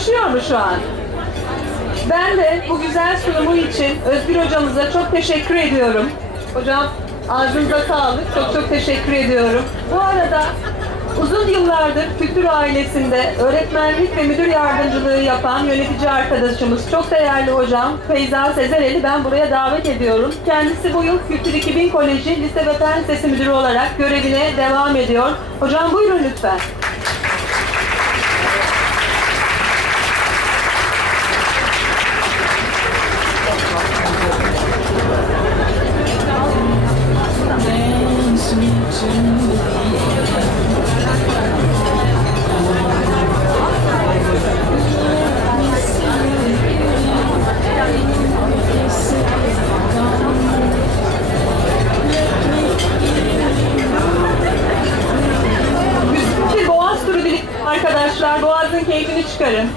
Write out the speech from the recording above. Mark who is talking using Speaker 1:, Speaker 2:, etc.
Speaker 1: Çalışıyor mu şu an? Ben de bu güzel sunumu için Özgür hocamıza çok teşekkür ediyorum. Hocam ağzınıza sağlık. Çok çok teşekkür ediyorum. Bu arada uzun yıllardır kültür ailesinde öğretmenlik ve müdür yardımcılığı yapan yönetici arkadaşımız, çok değerli hocam Feyza Sezereli ben buraya davet ediyorum. Kendisi bu yıl Kültür 2000 Koleji Lise ve Fen Lisesi Müdürü olarak görevine devam ediyor. Hocam buyurun lütfen. Arkadaşlar. Boğazın keyfini çıkarın.